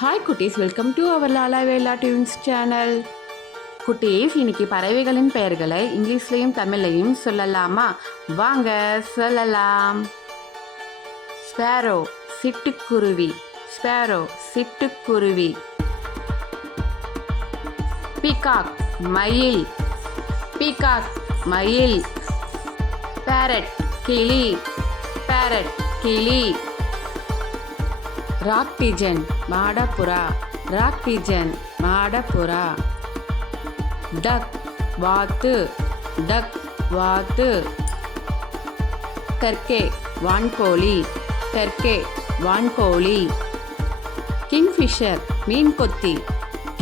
Hi குட்டீஸ், welcome to our Lala Vela tunes channel. குட்டீஸ், இன்னைக்கு பறவைகளின் பெயர்களை இங்கிலீஷ்லையும் தமிழ்லையும் சொல்லலாமா? வாங்க சொல்லலாம். ஸ்பேரோ சிட்டுக்குருவி, ஸ்பேரோ சிட்டுக்குருவி. பீகாக் மயில், பீகாக் மயில். பேரட் கிளி, பேரட் கிளி. ராக் பிஜன் மாடப்புறா, ராக் பிஜன் மாடப்புறா. டக் வாத்து, டக் வாத்து. டர்கே வான்கோழி, டர்கே வான்கோழி. கிங்ஃபிஷர் மீன் கொத்தி,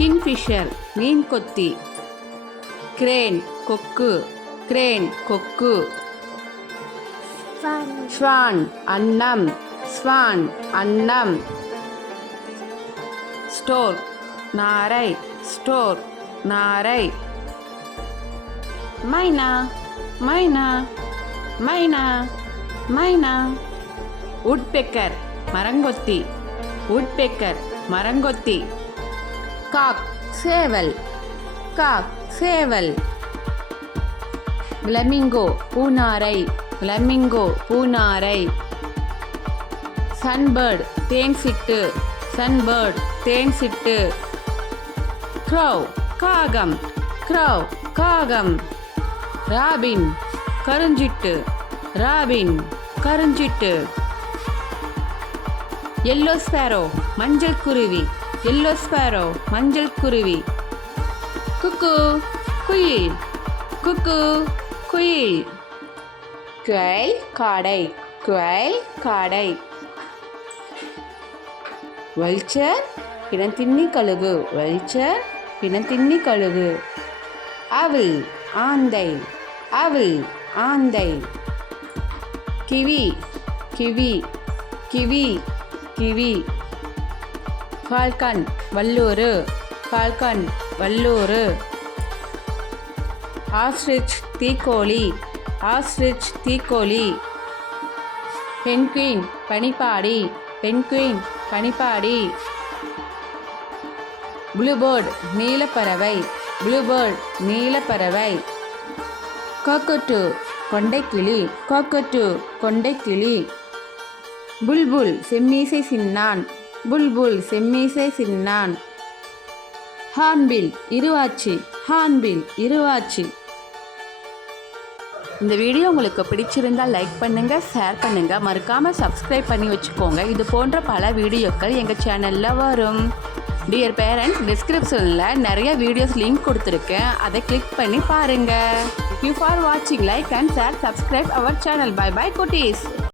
கிங்ஃபிஷர் மீன் கொத்தி. கிரேன் கொக்கு, கிரேன் கொக்கு. ஸ்வான் அன்னம், ஸ்வான் அன்னம். ஸ்டோர் நாரை, ஸ்டோர் நாரை. மைனா மைனா மைனா மைனா. உட்பெக்கர் மரங்கொத்தி, உட்பெக்கர் மரங்கொத்தி. காக் சேவல், காக் சேவல். ஃப்ளமிங்கோ பூநாரை, ஃப்ளமிங்கோ பூநாரை. சன்பேர்ட் தேன் சிட்டு, சன்பேர்ட் தேன் சிட்டு. க்ரௌ காகம், க்ரௌ காகம். ராபின் கருஞ்சிட்டு, ராபின் கருஞ்சிட்டு. எல்லோ ஸ்பேரோ மஞ்சள் குருவி, எல்லோ ஸ்பேரோ மஞ்சள் குருவி. குக்கு குயில், குக்கு குயில். குயில் காடை, குயில் காடை. வல்ச்சர் பிணத்தின்னி கழுகு, வல்ச்சர் பிணத்தின்னி கழுகு. அவில் ஆந்தை, அவில் ஆந்தை. Kiwi kiwi kiwi kiwi. Falcon வல்லூறு, ஃபால்கன் வல்லூறு. ஆஸ்ட்ரிச் தீக்கோழி, ஆஸ்ட்ரிச் தீக்கோழி. பென்குயின் பனிப்பாடி, பென்குயின் பனிப்பாடி. ப்ளூபேர்ட் நீலப்பறவை, ப்ளூபேர்ட் நீலப்பறவை. காக்கட்டு கொண்டைக்கிளி, காக்கட்டு கொண்டைக்கிளி. புல்புல் செம்மீசை சின்னான், புல்புல் செம்மீசை சின்னான். ஹார்ன்பில் இருவாச்சி, ஹார்ன்பில் இருவாச்சி. இந்த வீடியோ உங்களுக்கு பிடிச்சிருந்தால் லைக் பண்ணுங்கள், ஷேர் பண்ணுங்கள், மறக்காமல் சப்ஸ்கிரைப் பண்ணி வச்சுக்கோங்க. இது போன்ற பல வீடியோக்கள் எங்கள் சேனலில் வரும். டியர் பேரண்ட்ஸ், டிஸ்கிரிப்ஷனில் நிறைய வீடியோஸ் லிங்க் கொடுத்துருக்கேன், அதை கிளிக் பண்ணி பாருங்கள். யூ ஃபார் வாட்சிங், like and share, subscribe our channel. Bye bye குட்டீஸ்.